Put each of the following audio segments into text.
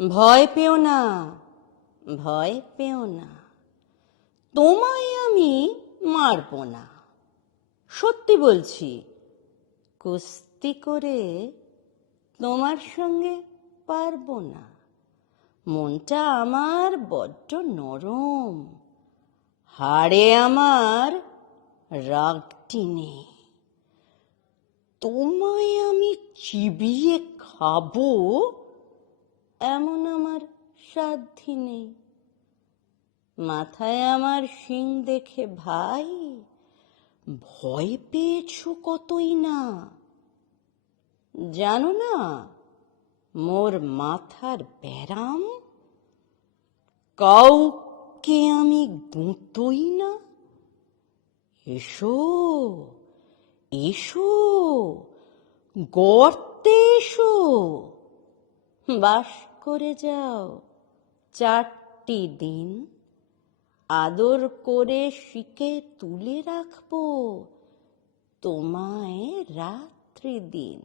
ভয় পেও না, ভয় পেও না, তোমায় আমি মারব না। সত্যি বলছি, কুস্তি করে তোমার সঙ্গে পারবো না। মনটা আমার বড্ড নরম, হাড়ে আমার রাগটি নেই। তোমায় আমি চিবিয়ে খাবো এমন আমার সাধ্যি নেই। মাথায় আমার শিং দেখে ভাই ভয় পেয়েছো কতই না। জানো না মোর মাথার ব্যারাম, কাউকে আমি গুঁতোই না। এসো এসো, গর্তে এসো, বাস করে যাও 4টি দিন। আদর করে শিকে তুলে রাখবো তোমায় রাত্রি দিন।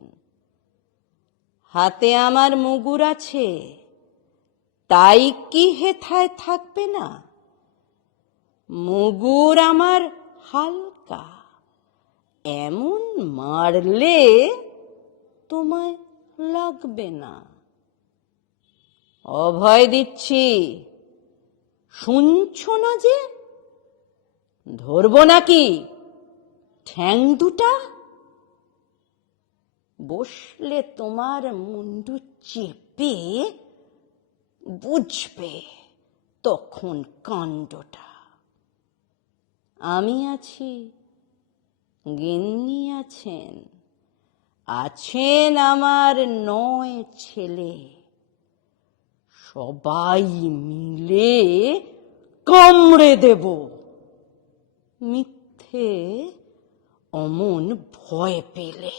হাতে আমার মুগুর আছে, তাই কি হেথায় থাকবে না? মুগুর আমার হালকা, এমন মারলে তোমায় লাগবে না। অভয় দিচ্ছি, শুনছো না যে? ধরবো নাকি ঠ্যাং দুটা? বসলে তোমার মুন্ডু চেপে বুঝবে তখন কাণ্ডটা। আমি আছি, গিন্নি আছেন, আছেন আমার 9 ছেলে। সবাই মিলে কামড়ে দেব। মিথ্যে অমন ভয় পেলে।